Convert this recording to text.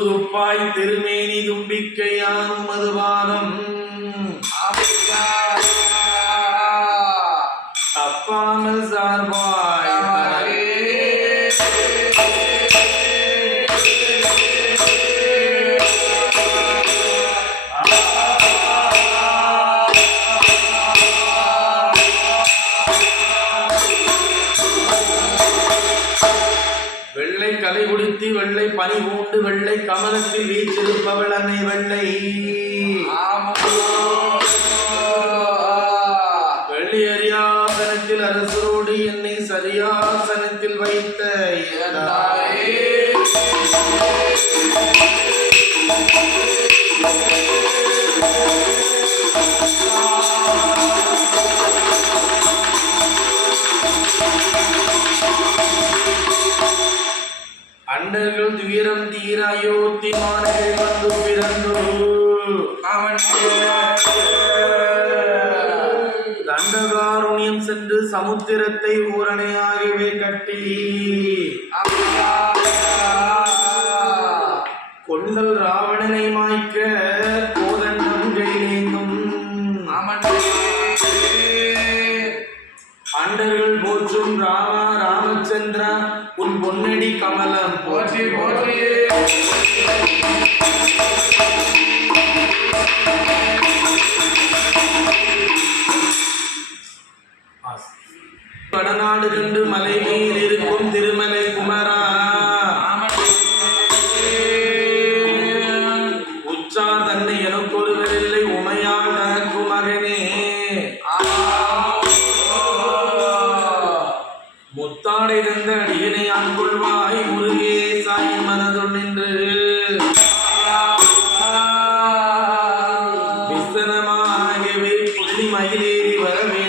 துப்பாய் திருமேனி தும்பிக்கையான் மதுபானம் தப்பாமல் சார்பாய் வெள்ளை கலை உடுத்தி வெள்ளை பனி பூண்டு வெள்ளை கமலத்தில் வீற்றிருப்பவள் அன்னை வெள்ளை. வெள்ளி அரியாசனத்தில் அரசரோடு என்னை சரியாசனத்தில் வைத்த அண்டர்கள் துயரம் தீர அயோத்தி மாநகரில் வந்து பிறந்து. தண்டகாருண்யம் சென்று சமுத்திரத்தை ஊரணையாகவே கட்டி. கொண்டல் ராவணனை மாய்க்க கோதண்டம் கைலேந்தும் அண்டர்கள் போற்றும் ராமா ராமச்சந்திரா உன் பொன்னடி கமலம் போற்றி போற்றியே வடநாடு கண்டு மலை மேல் இருக்கும் திருமலை முத்தாடை தந்த அடியினை ஆண்கொள்வாய் முருகே சாயின் மனதுள் நின்று. விசனமாக புள்ளி மயிலேறி வரவே